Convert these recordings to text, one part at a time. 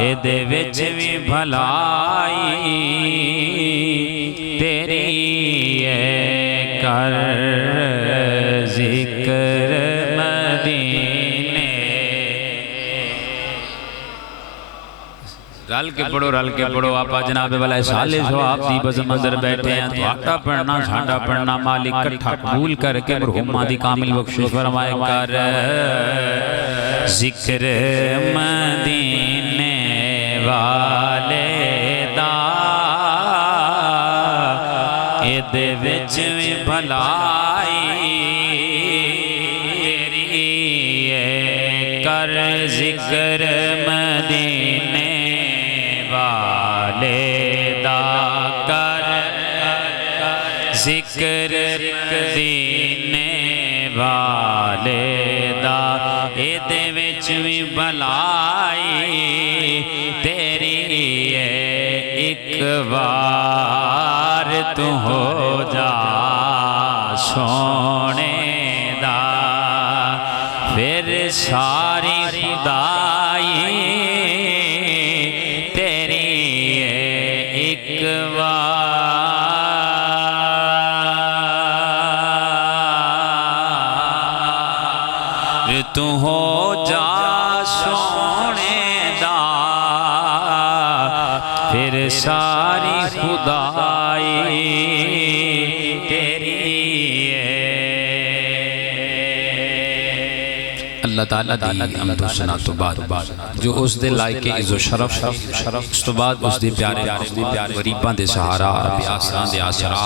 ਇਹਦੇ ਵਿੱਚ ਵੀ ਭਲਾਈ ਤੇਰੀ ਏ ਕਰ ਜ਼ਿਕਰ ਮਦੀਨੇ। رل کے پڑھو آپ جناب والا سالے سواب دی بزم اندر بیٹھے ہیں تو آٹا پڑھنا شانڈا پڑھنا مالک کٹھا قبول کر کے مرحومہ دی کامل بخشش فرمائے کر ذکر مدینے والے دا ایدے وچ بھی بھلائی تیری ہے کر ذکر مدینے والے دا کر ذکر مدینے والے دا ایدے وچ بھی بھلائی تیری ہے ایک بار تو ہو جا سونے دا پھر ساری خدائی تیری ہے ایک بار تو ہو جا سونے دا پھر ساری خدائی تیری ہے۔ اللہ تعالیٰ دی حمد و ثنا تو بعد جو اس دے لائق عز و شرف اس تو بعد اس دے پیارے غریباں دے سہارا بے آسران دے آسرا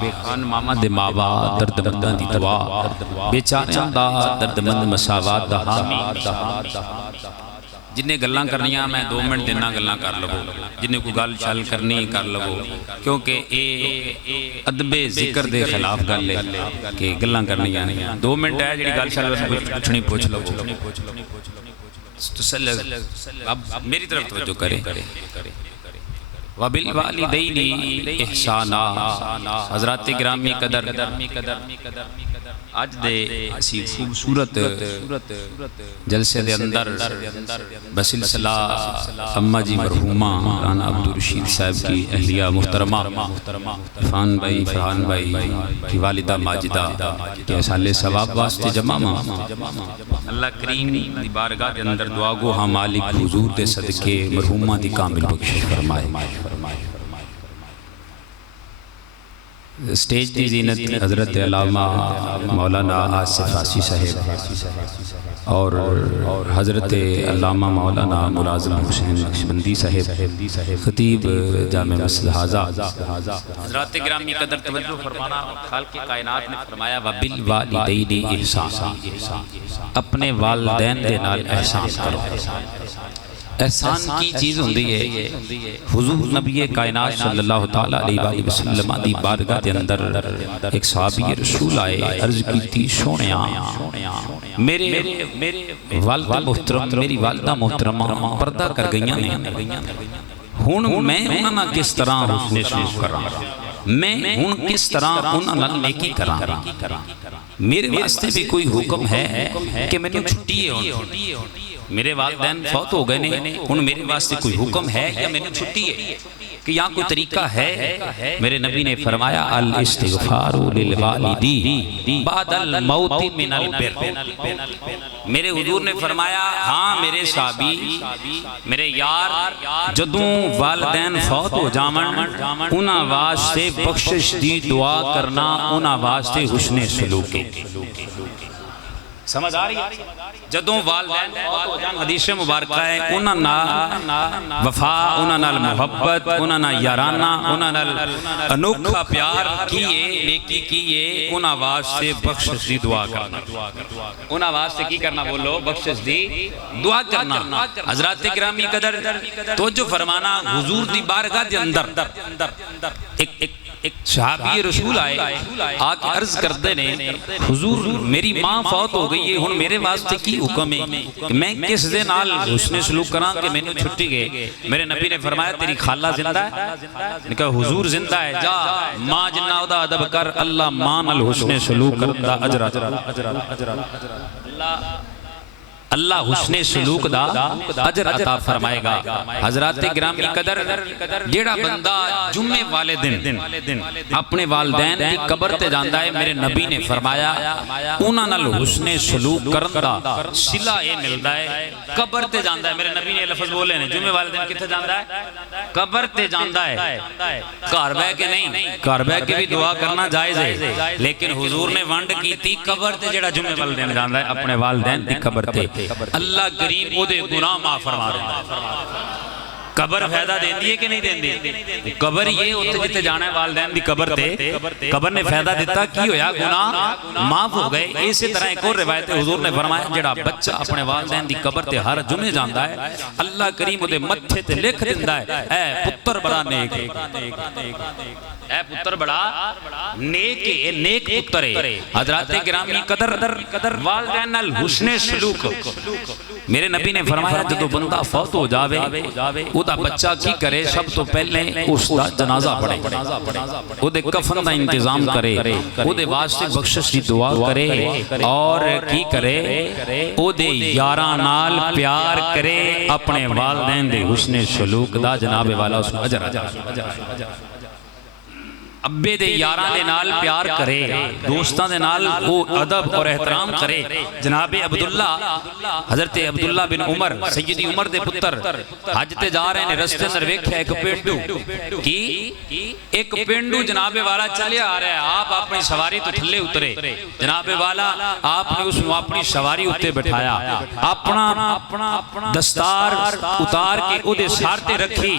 بے خان ماما دے ماوا درد منداں دی دوا بے چاریاں دا درد مند مساوات دا حامی جنہیں گلاں کرنیاں میں 2 منٹ دینا گلاں کر لگو جنہیں کو گل چل کرنی کر لگو کیونکہ اے ادب ذکر دے خلاف گل ہے کہ گلاں کرنیاں 2 منٹ ہے جنہیں گل چل پوچھنی پوچھ لگو اب میری طرف توجہ کریں وَبِالْوَالِدَيْنِ اِحْسَانًا حضرات گرامی قدر آج دے اسی خوبصورت جلسے دے اندر بسلسلہ اماں جی مرحومہ رانا عبدالرشید صاحب کی اہلیہ محترمہ عرفان بھائی فرحان بھائی کی والدہ ماجدہ کے سالے ثواب واسطے جمع اللہ کریم دی بارگاہ کے اندر دعا گو ہاں مالک حضور دے صدقے مرحومہ دی کامل بخشش فرمائے۔ سٹیج دی زینت حضرت علامہ مولانا آصف عاصی صاحب اور حضرت علامہ مولانا ملازم حسین نقشبندی صاحب خطیب جامع مسجد حاضہ حضرات گرامی قدر توجہ فرمانا خالق کائنات نے فرمایا وَبِالْوَالِدَيْنِ اِحْسَانًا اپنے والدین دے نال احسان کرو۔ احسان کی چیز ہوندی ہے حضور نبی کائنات صلی اللہ تعالیٰ علیہ وسلم دی بارگاہ دے اندر ایک صحابی رسول آئے عرض کی تھی سونیاں میرے والدہ محترم میری والدہ محترمہ پردہ کر گئیاں ہون میں انہاں کس طرح حسن سلوک کر رہا میں ہون کس طرح انہاں نیکی کر رہا میرے واسطے بھی کوئی حکم ہے کہ میں نے چھٹی ہے میرے والدین فوت ہو گئے نے ان میرے واسطے کوئی حکم ہے یا میں نے چھٹی ہے کہ یہاں کوئی طریقہ ہے؟ میرے نبی نے فرمایا الاستغفار للوالدی بعد الموت من البر۔ میرے حضور نے فرمایا ہاں میرے صحابی میرے یار جدوں والدین فوت ہو جامن انہاں واسطے بخشش دی دعا کرنا انہاں واسطے حسن سلوک سمجھ آ رہی ہے؟ جدوں والدین فوت ہو جان حدیث مبارکہ ہے انہاں نا وفا انہاں نال محبت انہاں نا یارانہ انہاں نال انوکھا پیار کیے نیکی کیے انہاں واسطے بخشش دی دعا کرنا انہاں واسطے کی کرنا بولو بخشش دی دعا کرنا۔ حضرات گرامی قدر توجہ فرمانا حضور دی بارگاہ دے اندر ایک صحابی رسول آئے آکے عرض کردے نے حضور میری ماں فوت ہو گئی ہے ہن میرے واسطے کی حکم ہے کہ میں کس دے نال حسن سلوک کراں کہ میں نے چھٹی گئے؟ میرے نبی نے فرمایا تیری خالہ زندہ ہے؟ نے کہا حضور زندہ ہے جا ماں جنہ دا ادب کر اللہ ماں نال حسن سلوک کرتا اجر اللہ حسن سلوک دا اجر عطا فرمائے گا۔ حضرات گرامی قدر جیڑا بندہ جمعے والے دن اپنے والدین دی قبر تے جاندا ہے، میرے نبی نے فرمایا انہاں نال حسن سلوک کرن دا صلہ اے ملدا ہے، قبر تے جاندا ہے۔ میرے نبی نے لفظ بولے نے، جمعے والے دن کتے جاندا ہے؟ قبر تے جاندا ہے، گھر بیٹھ کے نہیں، گھر بیٹھ کے بھی دعا کرنا جائز ہے، لیکن حضور نے ونڈ کی تھی قبر تے جڑا جمعے والے دن جاندا ہے اپنے والدین دی قبر تے، اللہ کریم او دے گناہ معاف فرما رہا ہے۔ قبر فائدہ دیندی ہے کہ نہیں دیندی؟ قبر یہ ہوتے جتے جانا ہے والدین دی قبر تے، قبر نے فائدہ دیتا کی ہویا گناہ معاف ہو گئے۔ اسی طرح ایک اور روایت حضور نے فرمایا جڑا بچہ اپنے والدین دی قبر تے ہر جمعے جاندا ہے، اللہ کریم دے متھے تے لکھ دیندا ہے اے پتر بڑا نیک ہے، اے پتر بڑا نیک ہے، نیک پتر ہے۔ حضرات گرامی قدر والدین نال حسن سلوک، میرے نبی نے فرمایا جدو بندہ فوت ہو جاوے او دا بچہ کی کرے، سب تو پہلے اس دا جنازہ پڑھے، او دے کفن دا انتظام کرے، او دے واسطے بخشش دی دعا کرے، اور کی کرے او دے یاراں نال پیار کرے، اپنے والدین دے حسن سلوک دا جناب والا اس کو اجر ابے دے یاراں دے نال پیار کرے، دوستان دے نال وہ ادب اور احترام کرے۔ جناب عبداللہ، حضرت عبداللہ بن عمر، سیدی عمر دے پتر حج تے جا رہے ہیں، رستے اندر ویکھیا ایک پینڈو کی ایک پینڈو جناب والا چلے آ رہا ہے، آپ اپنی سواری تو تھلے اترے، جناب والا آپ نے اس کو اپنی سواری اتے بٹھایا، اپنا دستار اتار کے او دے سارتے رکھی،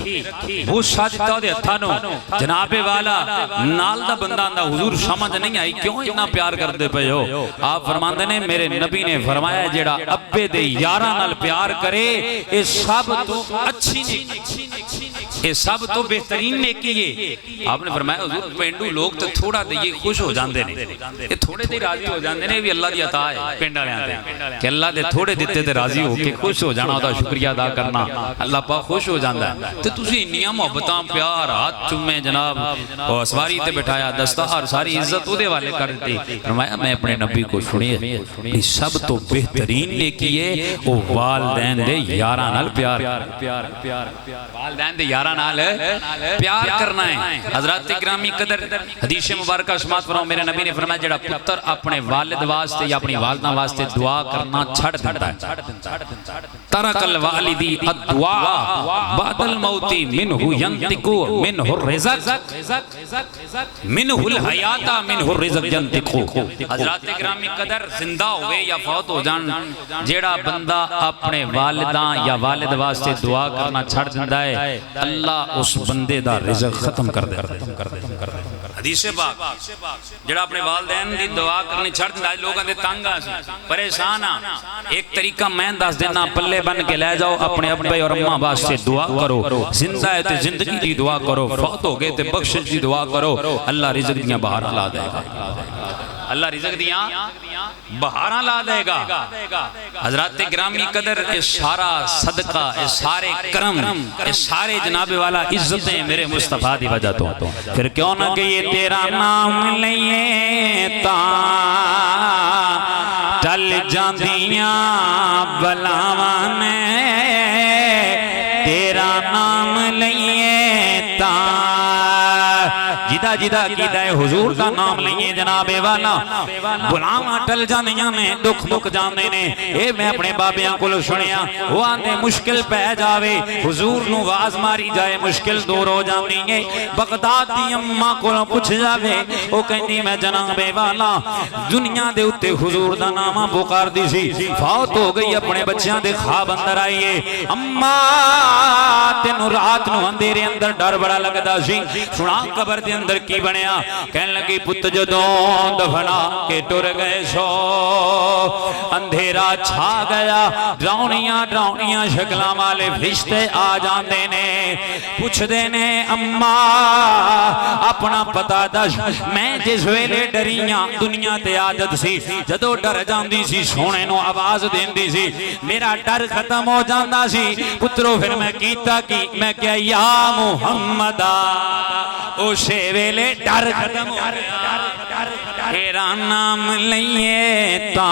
وہ ساجتا دے ہتھانوں، جناب والا نال دا بندہ اندہ حضور سمجھ نہیں آئی کیوں اتنا پیار کر دے پہ ہو؟ آپ فرماندے نے میرے نبی نے فرمایا جیڑا ابے دے یاراں نال پیار کرے اے سب تو اچھی نیکی، اے سب تو بہترین نیکی ہے۔ آپ نے فرمایا حضور پینڈو لوگ تو تھوڑا دے یہ خوش ہو جاندے نے، یہ تھوڑے دے راضی ہو جاندے نے، بھی اللہ دی عطا ہے پینڈا لے آتے کہ اللہ دے تھوڑے دیتے دے راضی ہو کے خوش ہو جانا ہوتا، شکریہ ادا کرنا، اللہ پاک خوش ہو جاندہ ہے۔ تو تسی انیاں محبتاں پیار ہاتھ چمیں جناب اور سواری تے بٹھایا، دستار ساری عزت او دے والے کر دی۔ فرمایا میں اپنے نبی کو سنیے سب تو بہترین نیکی ہے وہ والدین دے یاراں نال پیار، والدین دے یاراں نال پیار کرنا ہے۔ حضرات گرامی قدر حدیث مبارکہ سماعت فرماؤ، میرے نبی نے فرمایا جڑا پتر اپنے والد واسطے یا اپنی والدہ واسطے دعا کرنا چھڑ دیتا ہے، ترک الوالدی الدعاء بعد الموت منہ ینتقو منہ الرزق منہ الحیات منہ الرزق ینتقو۔ حضرات گرامی قدر زندہ ہوئے یا فوت ہو جان جیڑا بندہ اپنے والداں یا والد واسطے دعا کرنا چھڑ دیتا ہے، اللہ اس بندے دا رزق ختم کر دے۔ حدیث پاک جڑا اپنے والدین دی دعا کرنی چھڑ دیتا ہے، لوگاں دے تانگا سی پریشان ہاں، ایک طریقہ میں دس دینا، پلے بن کے لے جاؤ، اپنے ابے اور اماں واسطے دعا کرو، زندہ ہے تے زندگی دی دعا کرو، فوت ہو گئے تے بخشش دی دعا کرو، اللہ رزق دیاں بہاراں لا دے گا، اللہ رزق دیاں بہاراں لا دے گا۔ حضرات گرامی قدر اس سارا صدقہ، اس سارے کرم، اس سارے جناب والا عزتیں میرے مصطفیٰ دی وجہ تو، پھر کیوں نہ کہ یہ تیرا نام لئے تا ٹل جاندیاں بلاوانے، تیرا نام لئے تا جدا جدا کیدہ حضور کا نام لئیے جناب والا غلاماں ٹل جانیاں نے، دکھ مک جاندے نے۔ اے میں اپنے بابیاں کو سنیا، وہ آنے مشکل پہ جاوے، حضور نو واز ماری جائے مشکل دور ہو جاندی ہے۔ بغداد دی اماں کو پوچھ جاوے، وہ کہندی میں جناب والا دنیا دے اتے حضور دا نامہ پکار دی سی، فوت ہو گئی، اپنے بچیاں دے خواب اندر آئیے، اماں تینو رات نو اندھیرے اندر ڈر بڑا لگدا سی، سنا قبر دے اندر کی بنیا، کہنے لگی پت جدوں دفنا کے ٹر گئے سو اندھیرا چھا گیا، ڈراؤنیاں شکلاں والے فرشتے آ جاندے نے، پوچھ دینے اماں اپنا پتا دش، میں جس ویلے ڈریاں دنیا تے عادت سی، جدو ڈر جاندی سی سونے نو آواز دیندی سی، میرا ڈر ختم ہو جاندا سی، پترو پھر میں کیتا کی، میں کیا یا محمدہ اسے ویلے ڈر ختم ہو تیرا نام لئیے تا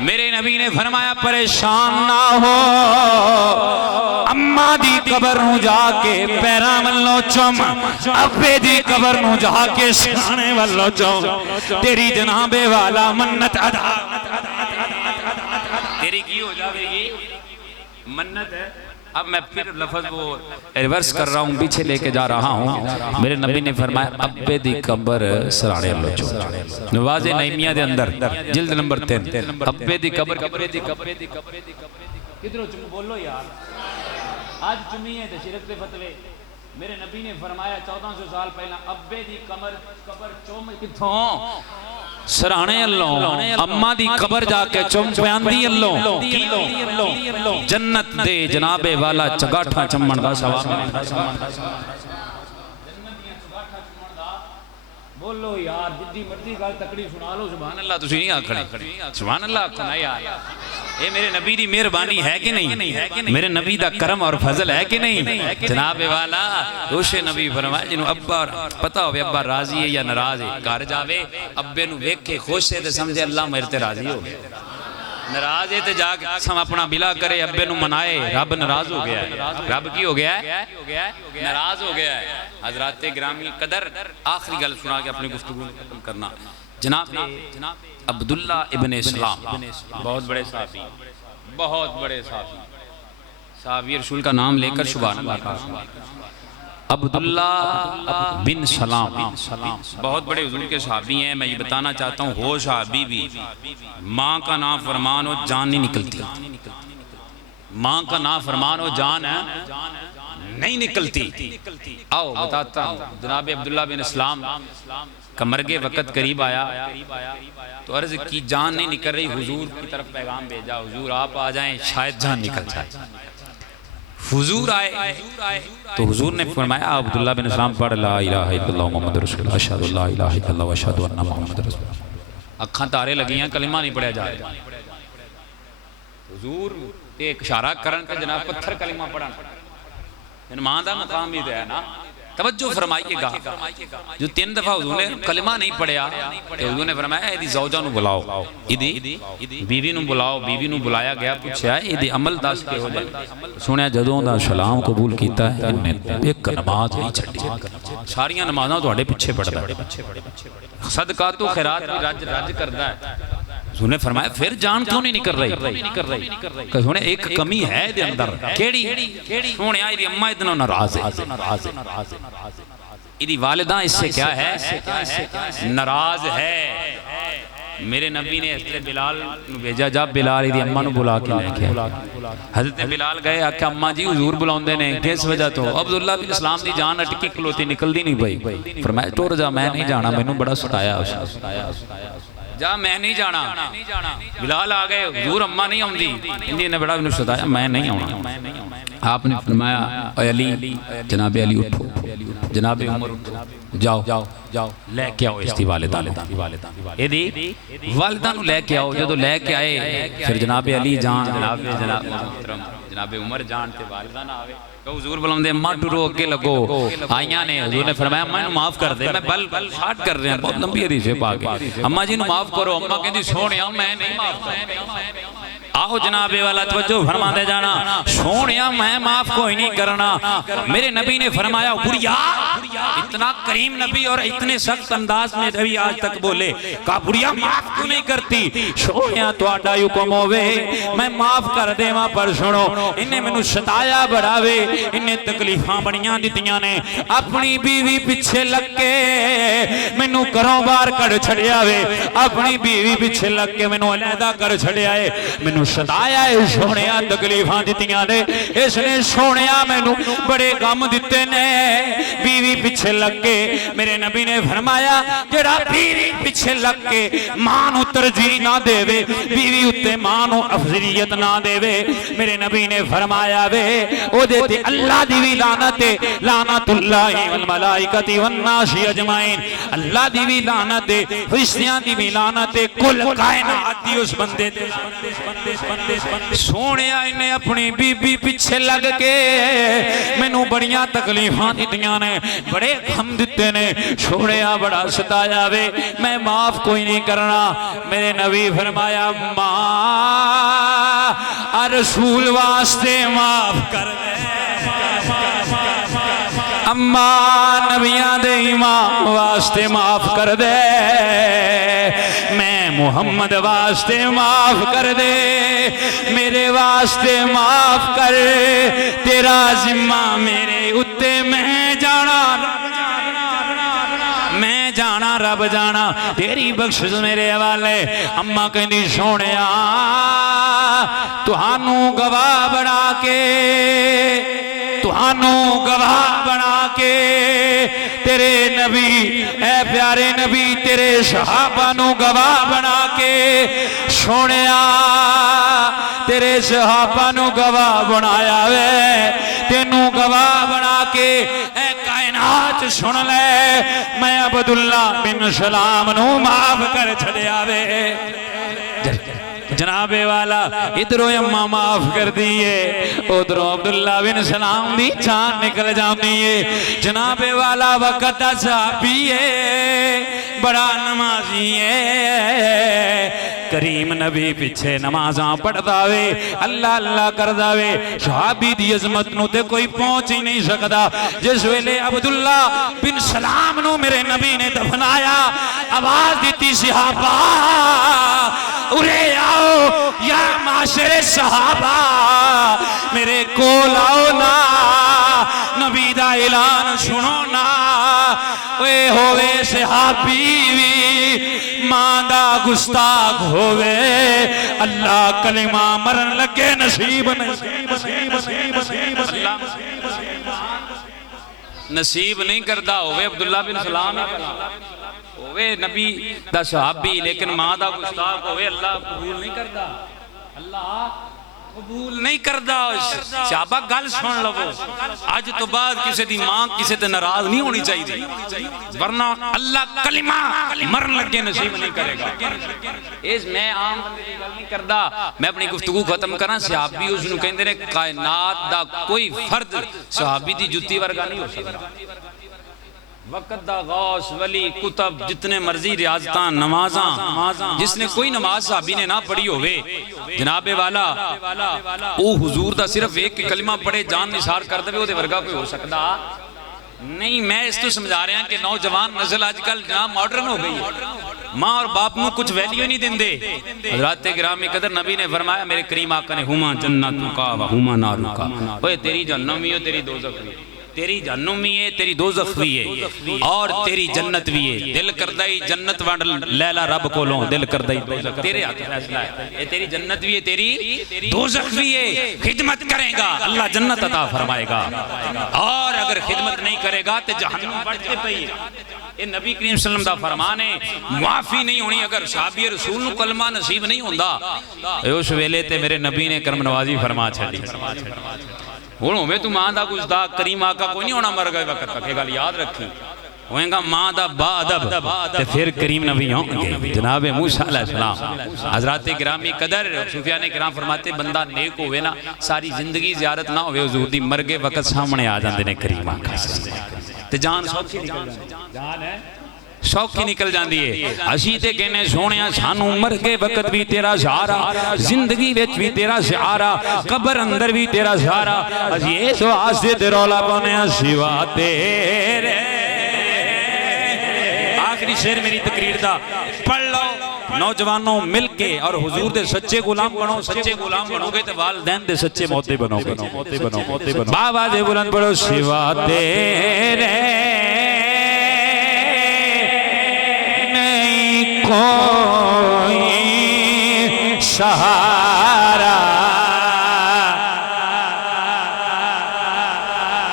میرے نبی نے فرمایا پریشان نہ ہو، اماں دی قبر نو جا کے پیراں والوں چم، ابے دی قبر نو جا کے سرانے والوں چم، تیری جناب والا منت ادا، تیری کی ہو جاوے گی منت ہے۔ اب میں پھر لفظ وہ ریورس کر رہا ہوں، پیچھے لے کے جا رہا ہوں۔ میرے نبی نے فرمایا ابے دی قبر سرانے والوں چم، نواز نعیمیہ دے اندر جلد نمبر 3، ابے دی قبر کدھروں چم بولو یار، آج چمی ہے شرک دے فتوے۔ میرے نبی نے فرمایا 1400 سال پہلا ابے دی قبر چوم کتھوں سرانے اللہ، اماں دی قبر جا کے چوم پیاندی اللہ، جنت دے جناب والا چگاٹھا چمن دا ثواب۔ بولو یار جدی مرضی گل تکڑی سنا لو، سبحان اللہ تسی نہیں آکھنے، سبحان اللہ آکھنا یار، اے میرے نبی دی مہربانی ہے کہ نہیں، میرے نبی دا کرم اور فضل ہے کہ نہیں، جناب والا روش نبی فرمایا جنہوں ابا پتا ہوئے ابا راضی ہے یا ناراض ہے، گھر جاوے ابے نو ویکھ کے خوش ہے تے سمجھے اللہ میرے تے راضی ہو گیا، ناراض ہے تے جا کے سم اپنا بلا کرے ابے نو منائے، رب ناراض ہو گیا ہے، رب کی ہو گیا ہے، ناراض ہو گیا ہے۔ حضرات گرامی قدر آخری گل سنا کے اپنی گفتگو ختم کرنا، جناب عبداللہ ابن اسلام بہت بڑے صحابی، بہت بڑے صحابی رسول کا نام لے کر سبحان اللہ، عبداللہ بن سلام بہت بڑے حضور کے صحابی ہیں۔ میں یہ بتانا چاہتا ہوں ہو صحابی بھی ماں کا نام فرمان ہو جان نہیں نکلتی، ماں کا نام فرمان ہو جان نہیں نکلتی۔ آؤ بتاتا ہوں، جناب عبداللہ بن اسلام کا مرگ وقت قریب آیا تو عرض کی جان نہیں نکل رہی، حضور کی طرف پیغام بھیجا، حضور آپ آ جائیں شاید جان نکل جائے۔ حضور آئے تو حضور نے فرمایا عبداللہ بن اسلام پڑھ لا الہ الا اللہ محمد رسول اللہ، اشہد اللہ الہ الا اللہ واشہد ان محمد رسول اللہ۔ اکھاں تارے لگیاں، کلمہ نہیں پڑھیا جا رہا، حضور ایک اشارہ کرن کا جناب پتھر کلمہ پڑھن، ماں دا مقام بھی دیا نا، توجہ فرمائیے گا۔ جو 3 دفعہ حضور نے کلمہ نہیں پڑھیا تو حضور نے فرمایا ایدی زوجہ نو بلاؤ، ایدی بیوی نو بلاؤ، بیوی نو بلایا گیا، پوچھا ہے ایدی عمل دس کے ہو جائے، سنیا جدوں دا سلام قبول کیتا ہے انہیں ایک نماز نہیں چھڑی، ساریاں نمازاں تو ہڈے پیچھے پڑھتا ہے، صدقات و خیرات بھی رج رج کرتا ہے۔ حضور نے فرمایا پھر جان کیوں نہیں نکل رہی؟ کہ سونے ایک کمی ہے دے اندر، کیڑی؟ سونے آئی دی اممہ اتنا ناراض ہے، ایدی والدہ اس سے کیا ہے؟ ناراض ہے۔ میرے نبی نے حضرت بلال بھیجا، جا بلال ایدی اممہ نو بلا کے لے گیا، حضرت بلال گئے آکھا اممہ جی حضور بلاؤندے نے کس وجہ تو؟ عبداللہ بن اسلام دی جان اٹکی کلوتی نکل دی نہیں بھائی، فرمایا ٹور جا میں نہیں جانا، میں نو بڑا ستایا جا میں نہیں جانا۔ بلال آگئے حضور اممہ نہیں ہوں دی، انہی نے بڑا انہوں ستایا میں نہیں ہونا۔ آپ نے فرمایا اے علی، جناب علی اٹھو، جناب عمر جاؤ لے کے آؤ اس دی والدہ اے دی والدہ نو لے کے آؤ، جدو لے کے آئے پھر جناب علی جان جناب عمر جان تے والدہ نہ آوے کہ حضور بلند دے ماں ٹرو کے لگو آئیاں نے، حضور نے فرمایا اممہ نو معاف کر دے، میں بل شارٹ کر رہے ہیں، بہت لمبی حدیث ہے پاک، اممہ جی نو معاف کرو، اممہ کہتی سونیا میں نہیں معاف کروں، آؤ جناب والا توجہ فرما دے جانا، سونیا میں معاف کوئی نہیں کرنا۔ میرے نبی نے فرمایا بڑیا، اتنا کریم نبی اور اتنے سخت انداز میں نبی آج تک بولے، کہا بڑیا معاف کیوں نہیں کرتی؟ سونیا تو آڈا یکم ہوئے میں معاف کر دے ماں پر سنو، انہیں میں نو ستایا بڑھاوے، انہیں تکلیفاں بڑیاں دیتیاں نے، اپنی بیوی پچھے لگ کے میں نو کروں بار کر چھڑے آوے، اپنی بیوی پچھے لگ کے میں نو علیدہ کر چھڑے آئے، میں نو ستایا ہے سونیا تکلیفاں دیتیاں نے، اس نے سونیا میں نو بڑے غم دیتے نے، بیوی پچھے لگ کے میرے نبی نے فرمایا جڑا بیوی پچھے لگ کے ماں نو ترجیح نہ دے وے، بیوی اتے ماں نو افضلیت نہ دے وے، میرے نبی نے فرمایا وے او دیتے اللہ دیوی لعنت، لعنت اللہ والملائکۃ والناس اجمعین، اللہ دیوی لعنت، فرشتیاں دیوی لعنت، کل کائنات دی اس بندے دے سونے انہیں اپنی بی بی پیچھے لگ کے مینوں بڑیاں تکلیفاں دتیاں نے بڑے غم دتے نے سونے بڑا ستایا وے میں معاف کوئی نہیں کرنا میرے نبی فرمایا ماں رسول واسطے معاف کر دے اماں نبیاں دے امام واسطے معاف کر دے میں محمد واسطے معاف کر دے میرے واسطے معاف کر تیرا ذمہ میرے اتے میں جانا رب جانا تیری بخشش میرے حوالے اماں کہندی سونیا تہانوں گواہ بنا کے تیرے نبی اے پیارے نبی تیرے صحابہ نو گواہ بنا کے سونیا تیرے صحابہ نو گواہ بنایا وے تینوں گواہ بنا کے اے کائنات سن لے میں عبداللہ بن سلام نو معاف کر چھڑیا وے جناب والا ادھروں اماں معاف کر دیئے ادھروں عبداللہ بن سلام دی جان نکل جاندیئے جناب والا وقت صحابی ہے بڑا نمازی ہے کریم نبی پیچھے نمازاں پڑھ داوے اللہ اللہ کر داوے صحابی دی عظمت نو تے کوئی پہنچ ہی نہیں سکتا جس ویلے عبداللہ بن سلام نو میرے نبی نے دفنایا آواز دیتی صحابہ ارے آؤ یا معاشر صحابہ میرے کول آؤ نا نبی دا اعلان سنو نا اے ہوئے صحابی بھی ماں دا گستاخ ہوئے اللہ کلمہ مرن لگے نصیب نہیں کردہ ہوئے عبداللہ بن سلام ہوئے نبی دا صحابی لیکن ماں دا گستاخ ہوئے اللہ قبول نہیں کردہ اللہ قبول نہیں کردہ صحابہ گل سن لو آج تو بعد کسی دی ماں کسی تے ناراض نہیں ہونی چاہیے دی ورنہ اللہ کلمہ مرن لگے نصیب نہیں کرے گا اس میں عام بندے دی گل نہیں کردہ میں اپنی گفتگو ختم کرنا صحابی اس نو کہندے نے کائنات دا کوئی فرد صحابی دی جتی ورگا نہیں ہو سکتا وقت دا غوث ولی کتب جتنے مرضی ریاضتاں نمازاں جس نے کوئی نماز صحابی نے نہ پڑھی ہوئے جناب والا او حضور دا صرف ایک کلمہ پڑھے جان نثار کر دے وہ دے ورگا کوئی ہو سکتا نہیں میں اس تو سمجھا رہے ہیں کہ نوجوان نسل آج کل جناب ماڈرن ہو گئی ہے ماں اور باپ نو کچھ ویلیو نہیں دن دے حضرات گرامی قدر نبی نے فرمایا میرے کریم آقا نے ہما جنت کا و ہما نار کا اوہ تیری جہنم بھی ہو تیری دوزخ بھی تیری جہنم بھی ہے تیری دوزخ بھی ہے اور تیری جنت بھی ہے دل کردائی جنت وانڈ لیلہ رب کو لوں دل کردائی دوزخ تیرے ہاتھ فیصلہ ہے یہ تیری جنت بھی ہے تیری دوزخ بھی ہے خدمت کرے گا اللہ جنت عطا فرمائے گا اور اگر خدمت نہیں کرے گا تو جہنم بڑھتے پئی یہ نبی کریم صلی اللہ علیہ وسلم دا فرمان ہے معافی نہیں ہونی اگر صحابی رسول نو کلمہ نصیب نہیں ہوندہ اس ویلے تے میرے نبی نے کرم نوازی فرما چھڑی ہونوں میں تو ماں دا گستاخ کریم آقا کوئی نہیں ہونا مر گئے وقت تک یہ گل یاد رکھی ہوئیں گا ماں دا با ادب تے پھر کریم نبی ہوں گے جناب موسیٰ علیہ السلام حضرات گرامی قدر صوفیان کرام فرماتے بندہ نیک ہوئے نا ساری زندگی زیارت نہ ہوئے حضور دی مرگے وقت سامنے آ جاندے نے کریم آقا تے جان سوکھی نکل جان ہے شوقی نکل جاندی ہے اسی تے کہنے سونیا سانو مرگے وقت بھی تیرا سہارا زندگی وچ بھی تیرا سہارا قبر اندر بھی تیرا سہارا اسی اس واسطے تے رولا پانے سوا تیرے آخری شعر میری تقریر دا پڑھ لو نوجوانوں مل کے اور حضور دے سچے غلام بنو سچے غلام بنو گے تے والدین دے سچے موتے بنو گے بابا دے بلند پڑھو سوا تیرے کوئی سہارا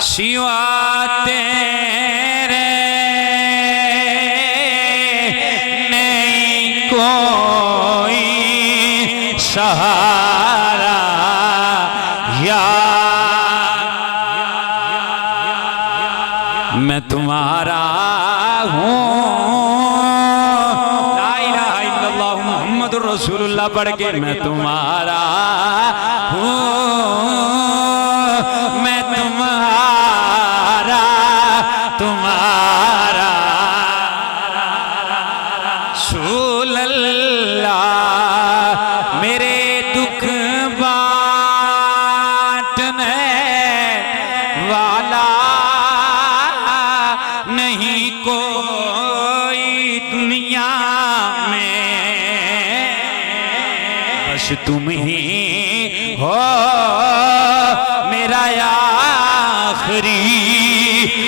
سوا تیرے نہیں کوئی سہارا یا میں تمہارا ہوں رسول اللہ پڑھ کے میں تمہارا بس تم ہی ہو میرا آخری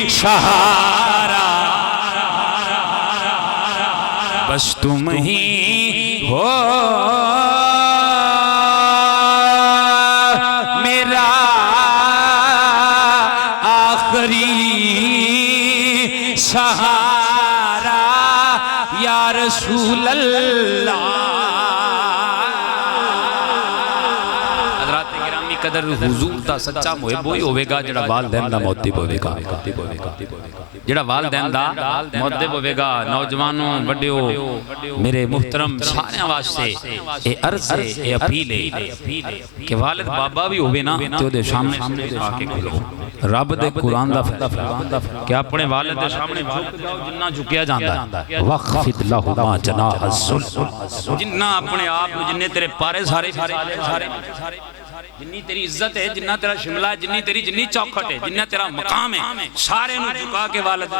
سہارا، بس تم ہی ہو میرا آخری سہارا یا رسول اللہ۔ حضرات گرامی قدر حضور دا سچا محب وہی ہوئے گا جڑا والدین دا محتب ہوئے گا، جڑا والدین دا محتب ہوئے گا۔ نوجوانوں بڑیو میرے محترم سارے واسطے اے عرض ہے، اے اپیل ہے کہ والد بابا بھی ہوئے نا تو دے سامنے آ کے کھلو۔ رب دے قرآن دا فیصلہ کہ اپنے والد دے سامنے جھک جاؤ جنہ جھکیا جاندا ہے، وَخْفِضْ لَهُمَا جَنَاحَ الذُّلِّ، جنہ اپنے آپ جنہ تیرے پارے سارے جنی تیری عزت ہے، جنہ تیرا شملہ ہے، جنی چوکھٹ ہے، جنہ تیرا مقام ہے، سارے نو جھکا کے والد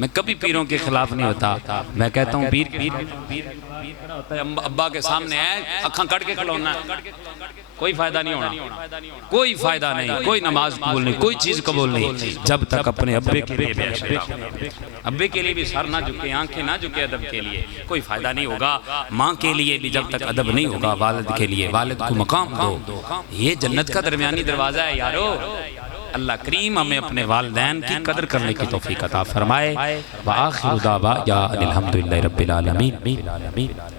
میں کبھی پیروں کے خلاف نہیں ہوتا۔ میں کہتا ہوں پیر کھڑا ہوتا ہے ابا کے سامنے ہے، اکھاں کٹ کے کھڑونا ہے، کوئی فائدہ نہیں ہونا، کوئی فائدہ نہیں، کوئی نماز قبول نہیں، کوئی چیز قبول نہیں جب تک اپنے ابے کے لیے ابے کے لیے بھی سر نہ جھکے، آنکھیں نہ جھکے ادب کے لیے، کوئی فائدہ نہیں ہوگا۔ ماں کے لیے بھی جب تک ادب نہیں ہوگا، والد کے لیے والد کو مقام دو۔ یہ جنت کا درمیانی دروازہ ہے یارو۔ اللہ کریم ہمیں اپنے والدین کی قدر کرنے کی توفیق عطا فرمائے۔ وآخر دعوانا الحمدللہ رب العالمین۔